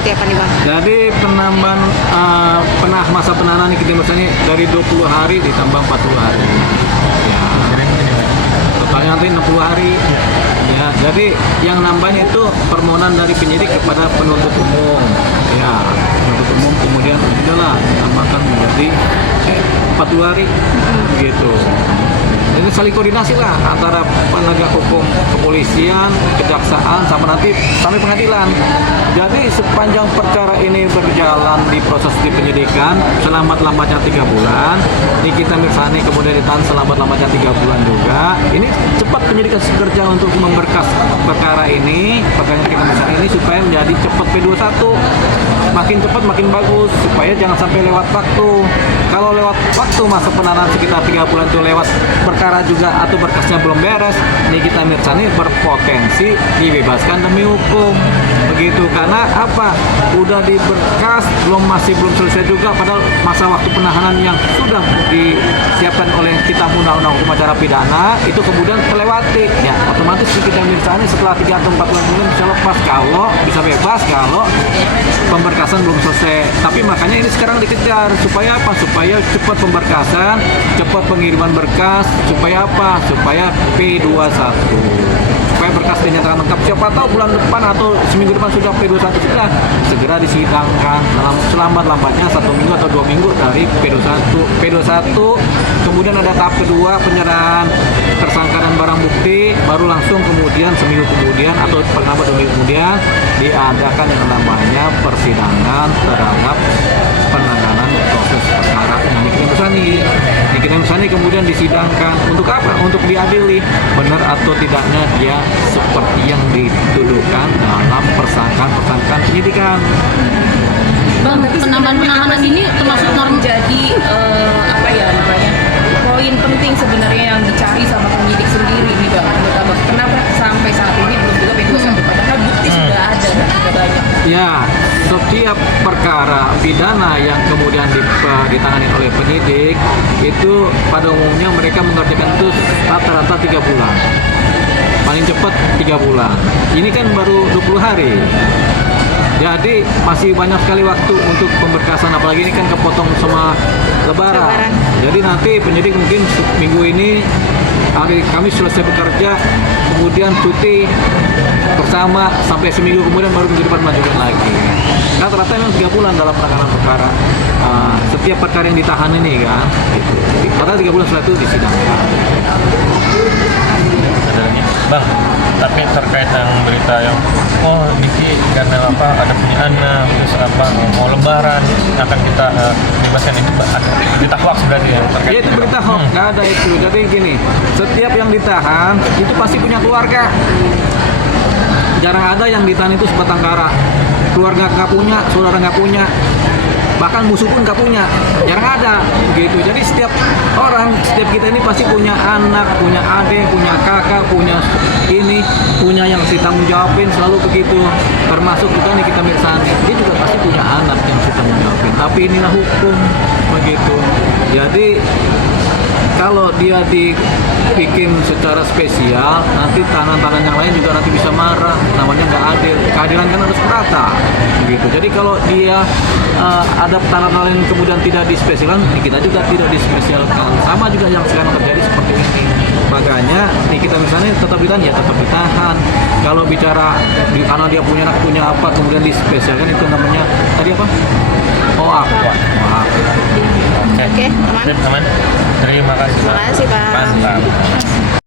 Seperti apa nih Bang? Jadi penambahan masa penahanan kita misalnya dari 20 hari ditambah 40 hari. Ya. Totalnya nanti 60 hari. Ya, jadi yang nambahnya itu permohonan dari penyidik kepada penuntut umum. Ya, penuntut umum kemudian udahlah tambahkan menjadi 40 hari. Gitu. Ini saling koordinasi lah antara penegak hukum, kepolisian, kejaksaan, sampai pengadilan. Jadi sepanjang perkara ini berjalan di proses di penyidikan, selamat-lambatnya 3 bulan, Nikita Mirzani kemudian ditahan selamat-lambatnya 3 bulan juga. Ini cepat penyidikan bekerja untuk memberkas perkara ini, perkara Nikita Mirzani ini supaya menjadi cepat P21. Makin cepat makin bagus, supaya jangan sampai lewat waktu. Kalau lewat waktu masa penahanan sekitar 3 bulan itu lewat perkara juga atau berkasnya belum beres, Nikita Mirzani berpotensi dibebaskan demi hukum. Begitu, karena apa? Udah diberkas masih belum selesai juga, padahal masa waktu penahanan yang sudah disiapkan oleh Kitab Undang-Undang Hukum Acara Pidana itu kemudian terlewati. Ya, otomatis Nikita Mirzani setelah 3 atau 4 bulan kemudian bisa lepas kalau bisa bebas kalau pemberkasan belum selesai. Tapi makanya ini sekarang dikejar supaya apa? Supaya cepat pemberkasan, cepat pengiriman berkas, supaya apa? Supaya P21. Supaya berkas dinyatakan lengkap. Siapa tahu bulan depan atau seminggu depan sudah P21 sudah segera disidangkan dalam selambat-lambatnya 1 minggu atau 2 minggu dari P21. Kemudian ada tahap kedua, penyerahan tersangka dan barang bukti, baru langsung kemudian seminggu kemudian atau penambah 2 minggu kemudian diadakan yang namanya persidangan terhadap penanganan proses perkara yang Nikita Mirzani kemudian disidangkan untuk apa? Untuk diadili benar atau tidaknya dia seperti yang dituduhkan dalam persangkaan penyidikan. Bang, penambahan penahanan ini termasuk menjadi apa ya namanya poin penting sebenarnya yang dicari sama penyidik sendiri nih Bang. Menurut Abang, kenapa sampai saat ini belum juga P21 padahal bukti sudah ada dan sudah banyak. Ya, setiap perkara pidana yang kemudian ditangani oleh penyidik itu pada umumnya mereka mengerjakan itu rata-rata 3 bulan. Paling cepat 3 bulan. Ini kan baru 20 hari. Jadi masih banyak sekali waktu untuk pemberkasan, apalagi ini kan kepotong sama Lebaran. Jadi nanti penyidik mungkin minggu ini hari Kamis selesai bekerja, kemudian cuti bersama sampai seminggu kemudian baru minggu depan melanjutkan lagi. Rata-rata memang 3 bulan dalam penanganan perkara. Setiap perkara yang ditahan ini kan, gitu. Karena 3 bulan setelah itu disidangkan. Bang, tapi terkait yang berita yang Niki karena apa ada punya anak terus apa mau lebaran akan kita bebaskan, itu ada berita hoax berarti ya terkait itu berita hoax, nggak ada itu. Jadi gini, setiap yang ditahan itu pasti punya keluarga. Jarang ada yang ditahan itu sebatang kara. Keluarga nggak punya, saudara nggak punya, bahkan musuh pun nggak punya, jarang ada begitu. Jadi setiap kita ini pasti punya anak, punya adik, punya kakak, punya yang harus ditanggung jawabin, selalu begitu. Termasuk juga Nikita Mirzani, dia juga pasti punya anak yang harus ditanggung jawabin. Tapi inilah hukum begitu. Jadi kalau dia dibikin secara spesial, nanti tahanan-tahanan yang lain juga nanti bisa marah, namanya nggak adil. Keadilan kan harus merata, begitu. Jadi kalau dia ada tahanan lain kemudian tidak dispesialkan, kita juga tidak dispesialkan. Sama juga yang sekarang terjadi seperti ini. Makanya Nikita Mirzani tetap ditahan, ya tetap ditahan. Kalau bicara karena dia punya anak, punya apa, kemudian dispesialkan, itu namanya tadi apa? Hoax. Oke, aman. Aman. Terima kasih. Terima kasih Bang. Mantap.